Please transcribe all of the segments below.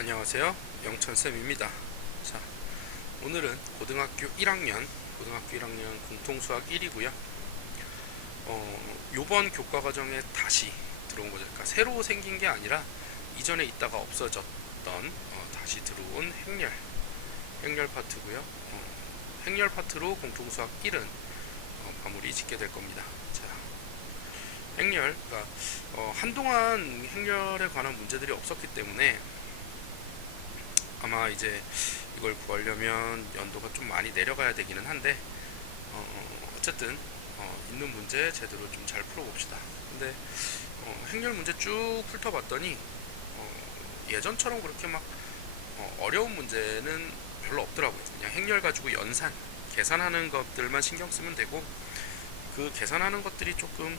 안녕하세요. 영천쌤입니다. 자, 오늘은 고등학교 1학년 공통수학 1이고요. 요번 교과과정에 다시 들어온 거죠. 그러니까 새로 생긴 게 아니라 이전에 있다가 없어졌던 다시 들어온 행렬 파트고요. 행렬 파트로 공통수학 1은 마무리 짓게 될 겁니다. 자, 행렬, 그러니까 한동안 행렬에 관한 문제들이 없었기 때문에 아마 이제 이걸 구하려면 연도가 좀 많이 내려가야 되기는 한데 어쨌든 있는 문제 제대로 좀 잘 풀어봅시다. 근데 행렬 문제 쭉 훑어봤더니 예전처럼 그렇게 막 어려운 문제는 별로 없더라고요. 그냥 행렬 가지고 연산, 계산하는 것들만 신경 쓰면 되고, 그 계산하는 것들이 조금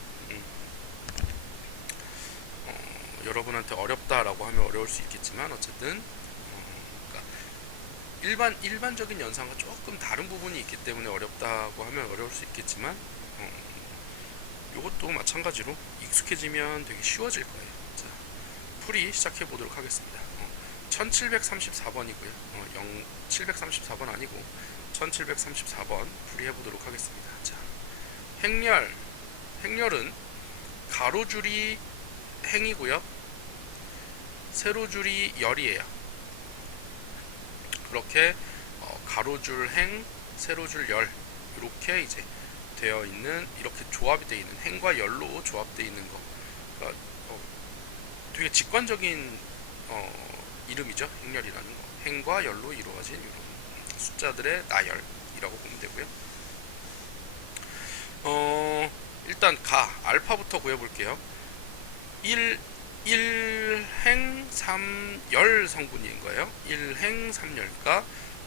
여러분한테 어렵다라고 하면 어려울 수 있겠지만, 어쨌든 일반적인 연산과 조금 다른 부분이 있기 때문에 어렵다고 하면 어려울 수 있겠지만, 이것도 마찬가지로 익숙해지면 되게 쉬워질 거예요. 자, 풀이 시작해 보도록 하겠습니다. 1734번이고요. 734번 아니고 1734번 풀이 해보도록 하겠습니다. 자, 행렬은 가로줄이 행이고요, 세로줄이 열이에요. 그렇게 가로줄 행, 세로줄 열, 이렇게 이제 되어 있는, 이렇게 조합이 되어 있는, 행과 열로 조합되어 있는 거. 그러니까 되게 직관적인 이름이죠. 행렬이라는 거. 행과 열로 이루어진 이런 숫자들의 나열이라고 보면 되고요. 일단 알파부터 구해볼게요. 1행 3열 성분인 거예요. 1행 3열가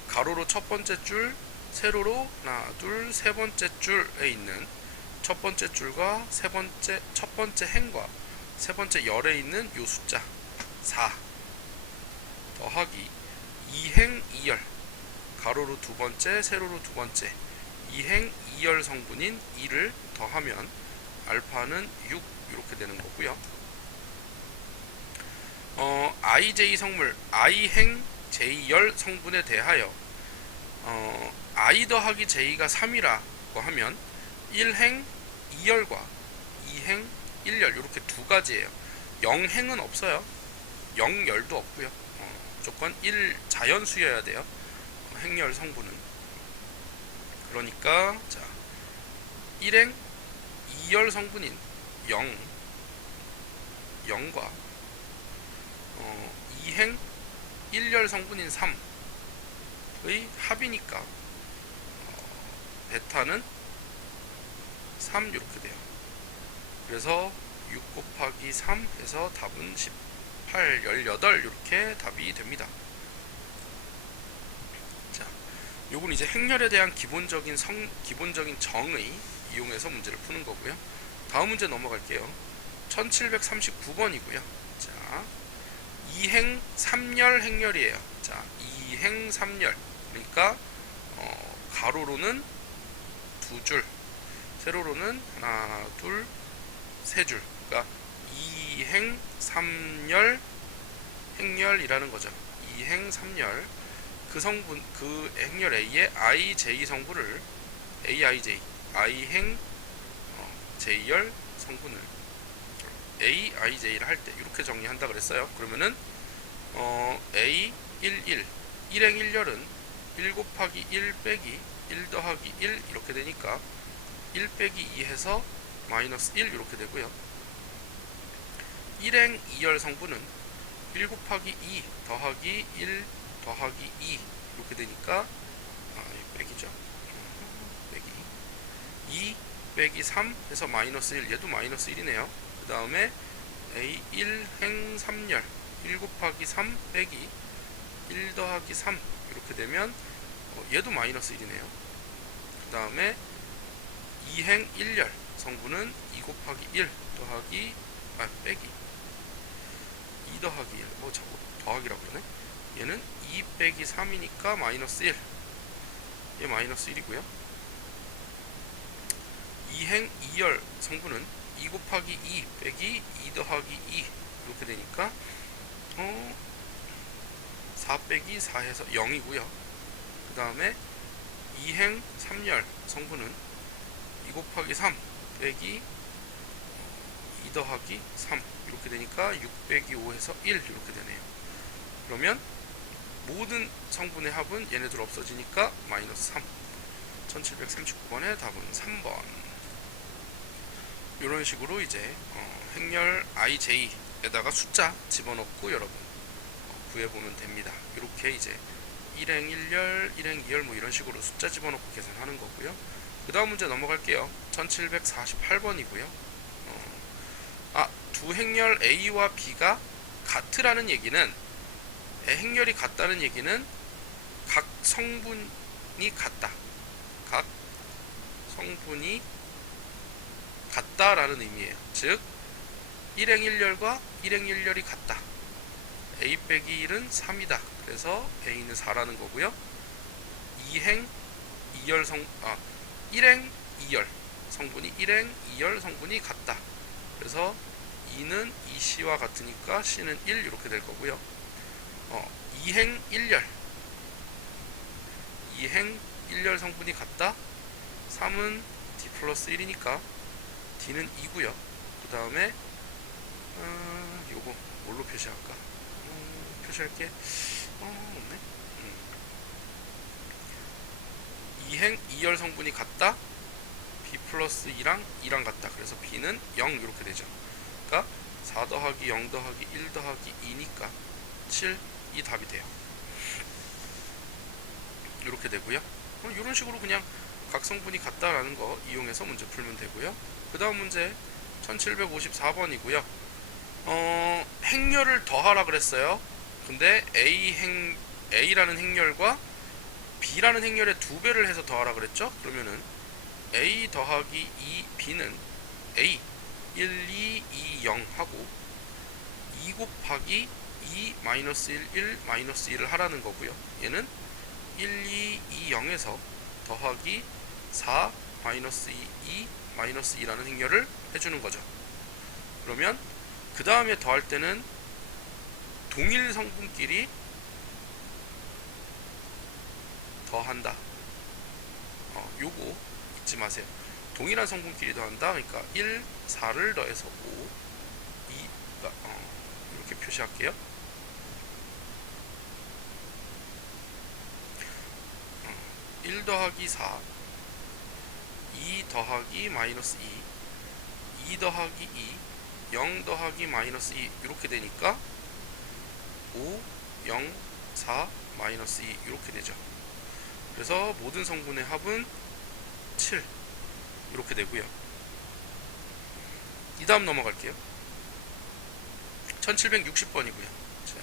가로로 첫 번째 줄, 세로로 하나, 둘, 세 번째 줄에 있는 첫 번째 줄과 첫 번째 행과 세 번째 열에 있는 요 숫자 4 더하기 2행 2열, 가로로 두 번째, 세로로 두 번째 2행 2열 성분인 2를 더하면 알파는 6 이렇게 되는 거고요. ij 성물 i행 j열 성분에 대하여 i 더하기 j가 3이라고 하면 1행 2열과 2행 1열 이렇게 두 가지예요. 0행은 없어요. 0열도 없고요. 무조건 1 자연수여야 돼요. 행열 성분은. 그러니까 자, 1행 2열 성분인 0과 2행 1열 성분인 3의 합이니까 베타는 3 이렇게 돼요. 그래서 6 곱하기 3 해서 답은 18, 18 이렇게 답이 됩니다. 자, 요건 이제 행렬에 대한 기본적인 정의 이용해서 문제를 푸는 거고요. 다음 문제 넘어갈게요. 1739번이고요. 자, 2행 3열 행렬이에요. 자, 2행 3열. 그러니까 가로로는 두 줄, 세로로는 하나, 둘, 세 줄. 그러니까 2행 3열 행렬이라는 거죠. 2행 3열. 그 성분, 그 행렬 A의 ij 성분을 aij, i행 j열 성분을 aij를 할 때 이렇게 정리한다 그랬어요. 그러면은 a 11 1행 1열은 1 곱하기 1 빼기 1 더하기 1 이렇게 되니까 1 빼기 2 해서 마이너스 1 이렇게 되고요. 1행 2열 성분은 1 곱하기 2 더하기 1 더하기 2 이렇게 되니까 빼기죠. 빼기 2 빼기 3 해서 마이너스 1, 얘도 마이너스 1이네요. 그 다음에 a 1행 3열 1 곱하기 3 빼기 1 더하기 3 이렇게 되면 얘도 마이너스 1이네요. 그 다음에 2행 1열 성분은 2 곱하기 1 더하기 빼기 2 더하기 1 자꾸 더하기라고 그러네. 얘는 2 빼기 3이니까 마이너스 1, 얘 마이너스 1이고요. 2행 2열 성분은 2 곱하기 2 빼기 2 더하기 2 이렇게 되니까 4 빼기 4 해서 0이고요. 그 다음에 2행 3열 성분은 2 곱하기 3 빼기 2 더하기 3 이렇게 되니까 6 빼기 5 해서 1 이렇게 되네요. 그러면 모든 성분의 합은 얘네들 없어지니까 마이너스 3. 1739번의 답은 3번. 이런 식으로 이제 행렬 IJ에다가 숫자 집어넣고 여러분 구해보면 됩니다. 이렇게 이제 1행 1열, 1행 2열 뭐 이런 식으로 숫자 집어넣고 계산하는 거고요. 그 다음 문제 넘어갈게요. 1748번이고요. 두 행렬 A와 B가 같으라는 얘기는, 행렬이 같다는 얘기는 각 성분이 같다. 각 성분이 같다라는 의미예요. 즉 1행 1열과 1행 1열이 같다. A 빼기 1은 3이다. 그래서 A는 4라는 거고요. 2행 2열 1행 2열 성분이 1행 2열 성분이 같다. 그래서 2는 2C와 같으니까 C는 1 이렇게 될 거고요. 2행 1열 2행 1열 성분이 같다. 3은 D 플러스 1이니까 D는 2고요. 그 다음에 요거 뭘로 표시할까? 표시할게. 없네. 2행 2열 성분이 같다. B 플러스 2랑 같다. 그래서 B는 0 이렇게 되죠. 그러니까 4 더하기 0 더하기 1 더하기 2니까 7 이 답이 돼요. 이렇게 되고요. 이런 식으로 그냥 각 성분이 같다라는 거 이용해서 문제 풀면 되고요. 그 다음 문제 1754번이고요. 행렬을 더하라 그랬어요. 근데 A라는 행렬과 B라는 행렬의 2배를 해서 더하라 그랬죠. 그러면은 A 더하기 2 B는 A 1, 2, 2, 0 하고 2 곱하기 2, 마이너스 1, 1, 마이너스 1을 하라는 거고요. 얘는 1, 2, 2, 0에서 더하기 4, 마이너스 2, 2, 마이너스 2라는 행렬을 해주는 거죠. 그러면 그 다음에 더할 때는 동일 성분끼리 더한다. 요거 잊지 마세요. 동일한 성분끼리 더한다. 그러니까 1, 4를 더해서 5, 2가 이렇게 표시할게요. 1 더하기 4, 2 더하기 마이너스 2, 2 더하기 2, 0 더하기 마이너스 2 이렇게 되니까 5, 0, 4, 마이너스 2 이렇게 되죠. 그래서 모든 성분의 합은 7 이렇게 되고요. 이 다음 넘어갈게요. 1760번이고요. 자,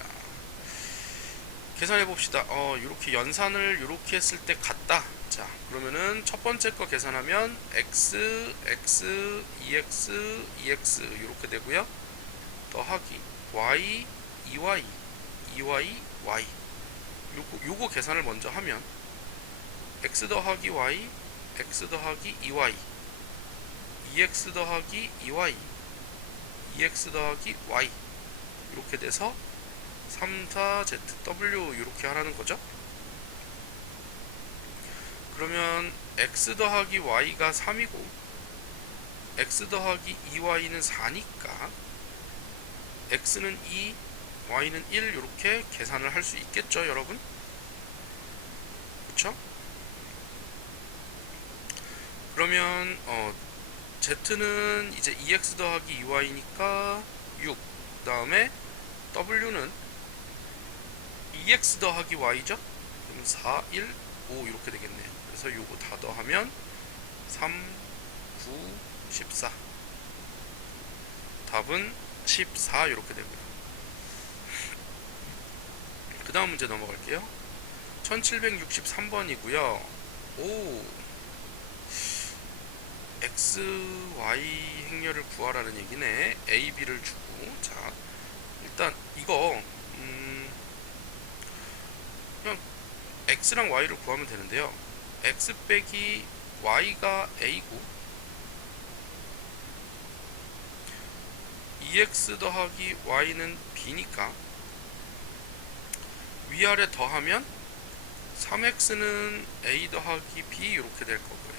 계산해 봅시다. 이렇게 연산을 이렇게 했을 때 같다. 자, 그러면은 첫 번째 거 계산하면 x, x, 2x, 2x 이렇게 되고요. 더하기 y, 2y, 2y, y. 요거 계산을 먼저 하면 x 더하기 y, x 더하기 2y, 2x 더하기 2y, 2x 더하기 y 이렇게 돼서 3, 4, ZW 이렇게 하라는 거죠. 그러면 x 더하기 y가 3이고 x 더하기 2y는 4니까 x는 2, y는 1 이렇게 계산을 할 수 있겠죠, 여러분? 그쵸? 그러면 z는 이제 2x 더하기 2y니까 6. 그 다음에 w는 2x 더하기 y죠? 그러면 4, 1, 5 이렇게 되겠네요. 그래서 요거 다 더하면 3, 9, 14. 답은 14 이렇게 되고요. 그 다음 문제 넘어갈게요. 1763번이고요. x, y 행렬을 구하라는 얘기네. a, b를 주고. 자, 일단 이거 그냥 x랑 y를 구하면 되는데요. x 빼기 y가 a고 2x 더하기 y는 b니까 위아래 더하면 3x는 a 더하기 b 이렇게 될 거고요.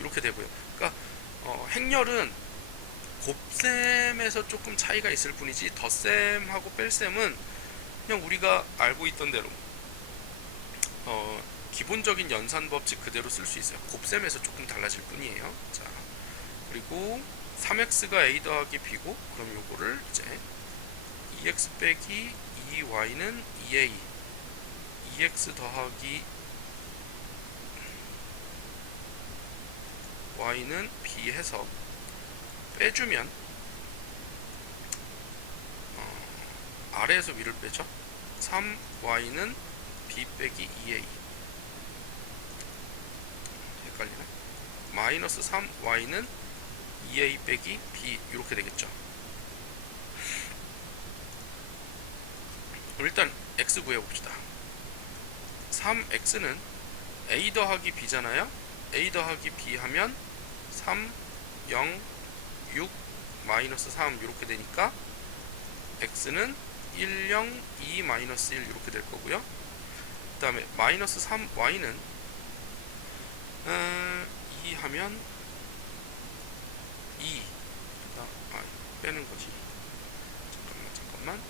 이렇게 되고요. 그러니까 행렬은 곱셈에서 조금 차이가 있을 뿐이지 덧셈하고 뺄셈은 그냥 우리가 알고 있던 대로 기본적인 연산 법칙 그대로 쓸 수 있어요. 곱셈에서 조금 달라질 뿐이에요. 자, 그리고 3x가 a 더하기 b고, 그럼 요거를 이제 2x 빼기 2y는 2a, 2x 더하기 y는 b 해서 빼주면 아래에서 위를 빼죠. 3y는 b 빼기 2a, 헷갈리나? 마이너스 3y는 2a 빼기 b 이렇게 되겠죠. 일단 x 구해봅시다. 3x는 a 더하기 b잖아요. a 더하기 b 하면 3, 0, 6, 마이너스 3 이렇게 되니까 x는 1, 0, 2, 마이너스 1 이렇게 될 거고요. 그 다음에 마이너스 3y는 2 하면 2 빼는 거지. 잠깐만.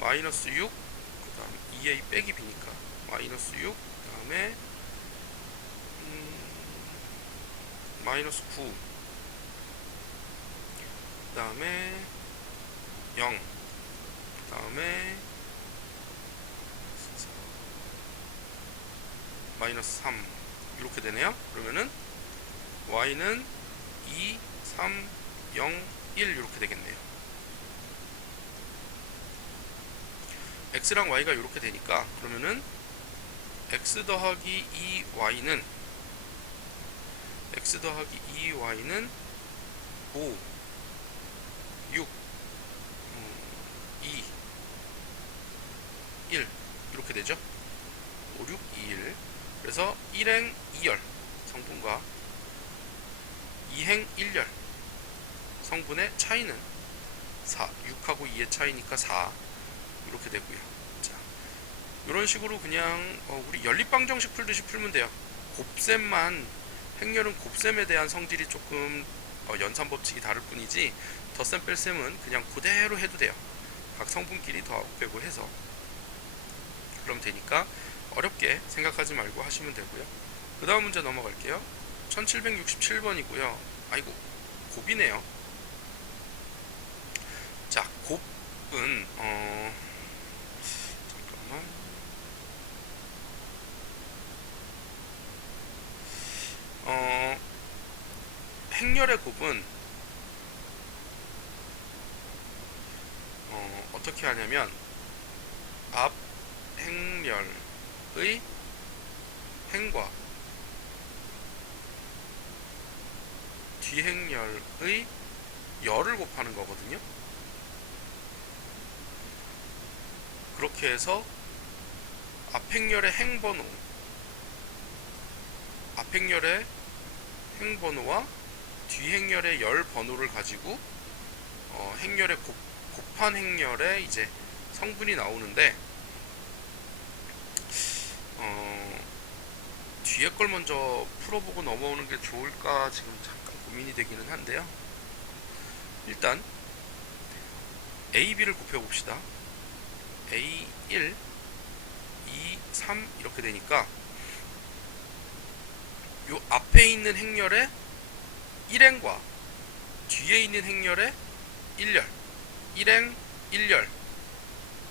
마이너스 6, 그 다음 2a 빼기 b니까 마이너스 6, 그 다음에 마이너스 9, 그 다음에 0, 그 다음에 마이너스 3 이렇게 되네요. 그러면은 y는 2, 3, 0, 1 이렇게 되겠네요. x랑 y가 이렇게 되니까 그러면은 x 더하기 2y는 5, 6, 2, 1 이렇게 되죠. 5, 6, 2, 1. 그래서 1행 2열 성분과 2행 1열 성분의 차이는 4, 6하고 2의 차이니까 4 이렇게 되고요. 자, 이런 식으로 그냥 우리 연립방정식 풀듯이 풀면 돼요. 곱셈만, 행렬은 곱셈에 대한 성질이 조금 연산 법칙이 다를 뿐이지 덧셈 뺄셈은 그냥 그대로 해도 돼요. 각 성분끼리 더하고 빼고 해서 그럼 되니까 어렵게 생각하지 말고 하시면 되고요. 그 다음 문제 넘어갈게요. 1767번이고요. 아이고, 곱이네요. 자, 곱은 잠깐만. 행렬의 곱은 어떻게 하냐면 앞 행렬의 행과 뒤 행렬의 열을 곱하는 거거든요. 그렇게 해서 앞 행렬의 행번호와 뒤 행렬의 열 번호를 가지고 행렬의 곱한 행렬의 이제 성분이 나오는데 뒤에 걸 먼저 풀어보고 넘어오는 게 좋을까 지금 잠깐 고민이 되기는 한데요. 일단 A, B를 곱해봅시다. A 1, 2, 3 이렇게 되니까 요 앞에 있는 행렬의 1행과 뒤에 있는 행렬의 1열, 1행 1열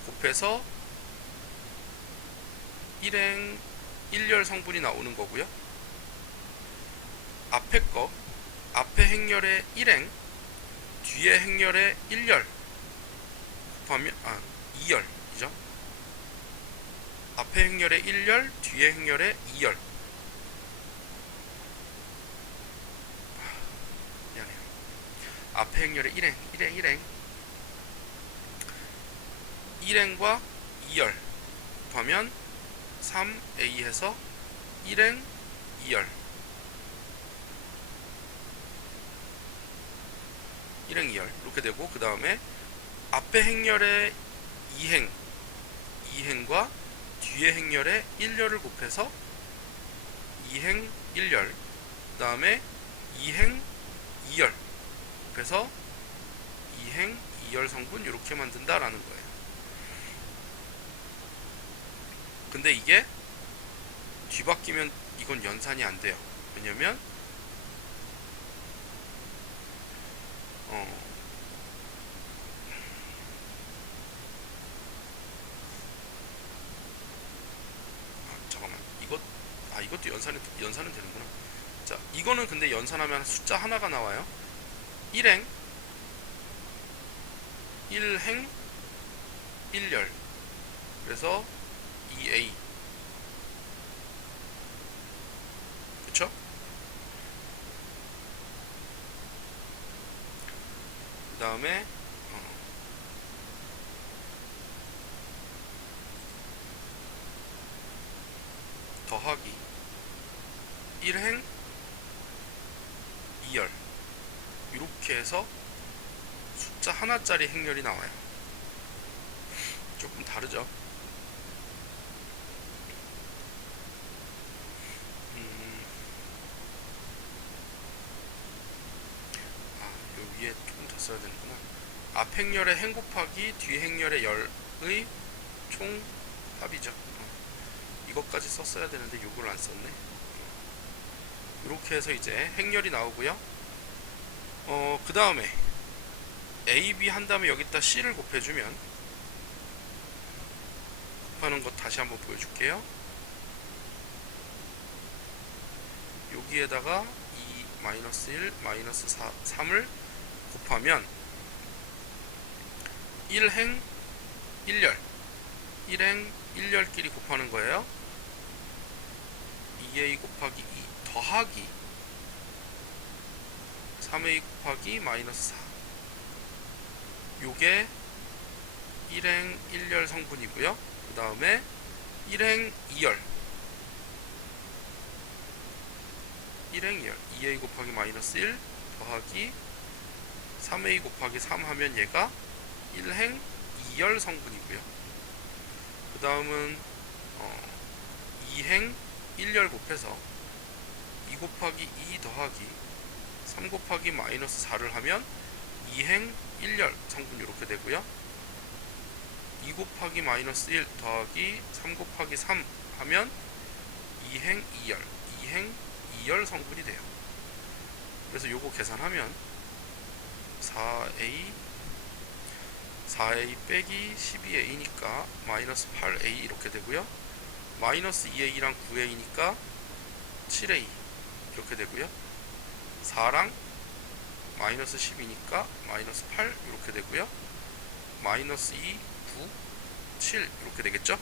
곱해서 1행 1열 성분이 나오는 거고요. 앞에 행렬의 1행, 뒤에 행렬의 1열 곱하면 2열이죠. 앞에 행렬의 1열, 뒤에 행렬의 2열. 미안해요. 앞에 행렬의 1행과 2열 곱하면 3a 해서 1행 2열 1행 2열 이렇게 되고, 그 다음에 앞에 행렬의 2행과 뒤에 행렬에 1열을 곱해서 2행 1열, 그 다음에 2행 2열 곱해서 2행 2열 성분 이렇게 만든다라는 거예요. 근데 이게 뒤바뀌면 이건 연산이 안 돼요. 왜냐면 잠깐만, 이것도 연산은 되는구나. 자, 이거는 근데 연산하면 숫자 하나가 나와요. 1행 1행 1열, 그래서 2a, 그쵸? 그 다음에 더하기 1행 2열, 이렇게 해서 숫자 하나짜리 행렬이 나와요. 조금 다르죠? 요 위에 조금 더 써야 되는구나. 앞 행렬의 행 곱하기 뒤 행렬의 열의 총 합이죠. 이것까지 썼어야 되는데 요걸 안 썼네. 이렇게 해서 이제 행렬이 나오고요. 그 다음에 A, B 한 다음에 여기다 C를 곱해주면, 곱하는 것 다시 한번 보여줄게요. 여기에다가 2, -1, -4, 3을 곱하면 1행 1열, 1행 1열끼리 곱하는 거예요. 2a 곱하기 2 더하기 3a 곱하기 -4, 요게 1행 1열 성분이고요. 그 다음에 1행 2열, 1행 2열 2a 곱하기 -1 더하기 3a 곱하기 3 하면 얘가 1행 2열 성분이고요. 그 다음은 2행 1열 곱해서 2 곱하기 2 더하기 3 곱하기 -4를 하면 2행 1열 성분 이렇게 되고요. 2 곱하기 -1 더하기 3 곱하기 3 하면 2행 2열, 2행 2열 성분이 돼요. 그래서 요거 계산하면 4a 빼기 12a니까 -8a 이렇게 되고요. -2a랑 9a니까 7a 이렇게 되고요. 4랑 -10이니까 -8 이렇게 되고요. -2, 9, 7 이렇게 되겠죠.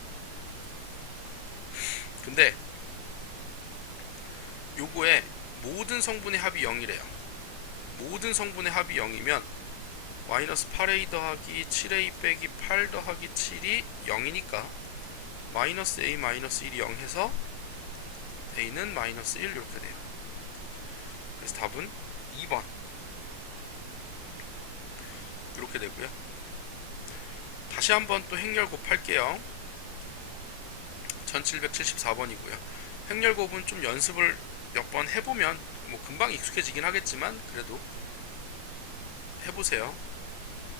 근데 요거에 모든 성분의 합이 0이래요. 모든 성분의 합이 0이면 -8a 더하기 7a 빼기 8 더하기 7이 0이니까 -a -1이 0 해서 a는 -1 이렇게 돼요. 그래서 답은 2번 이렇게 되고요. 다시 한번 또 행렬 곱할게요. 1774번이고요. 행렬 곱은 좀 연습을 몇 번 해보면 뭐 금방 익숙해지긴 하겠지만 그래도 해보세요.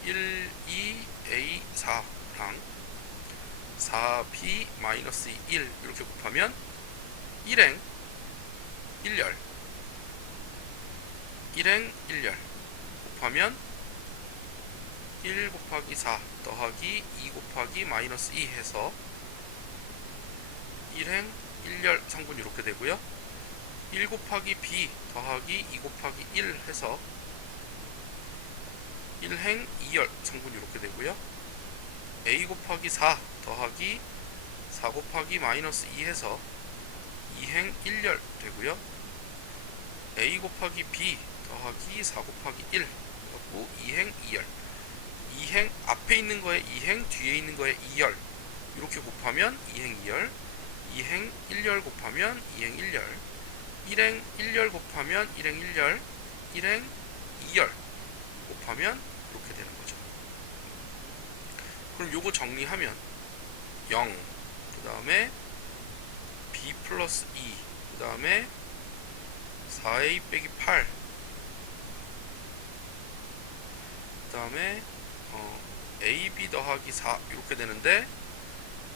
1, 2, a, 4랑 4b, -2, 1 이렇게 곱하면 1행 1열, 1행 1열 곱하면 1 곱하기 4 더하기 2 곱하기 -2 해서 1행 1열 성분 이렇게 되고요. 1 곱하기 b 더하기 2 곱하기 1 해서 1행 2열 성분 이렇게 되고요. a 곱하기 4 더하기 4 곱하기 -2 해서 2행 1열 되고요. a 곱하기 b 더하기 4 곱하기 1 갖고 2행 2열, 2행 앞에 있는 거에 2행 뒤에 있는 거에 2열 이렇게 곱하면 2행 2열, 2행 1열 곱하면 2행 1열, 1행 1열 곱하면 1행 1열, 1행 2열 곱하면 이렇게 되는 거죠. 그럼 요거 정리하면 0, 그 다음에 b 플러스 2, 그 다음에 4a 빼기 8, 그 다음에 ab 더하기 4 이렇게 되는데,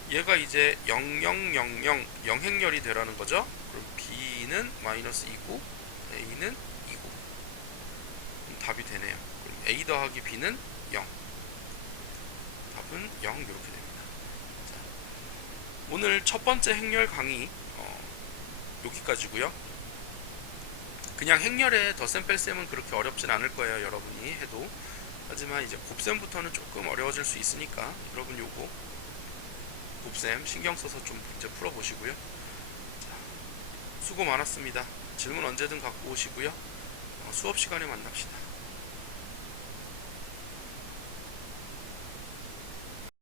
얘가 이제 0, 0, 0, 0 영행렬이 되라는 거죠. 그럼 b는 마이너스 2고 a는 2고 답이 되네요. 그럼 a 더하기 b는 0, 답은 0 이렇게 됩니다. 자, 오늘 첫 번째 행렬 강의 여기까지고요. 그냥 행렬에 덧셈 뺄셈은 그렇게 어렵진 않을 거예요, 여러분이 해도. 하지만 이제 곱셈부터는 조금 어려워질 수 있으니까 여러분 요거 곱셈 신경 써서 좀 문제 풀어 보시고요. 자, 수고 많았습니다. 질문 언제든 갖고 오시고요. 수업 시간에 만납시다.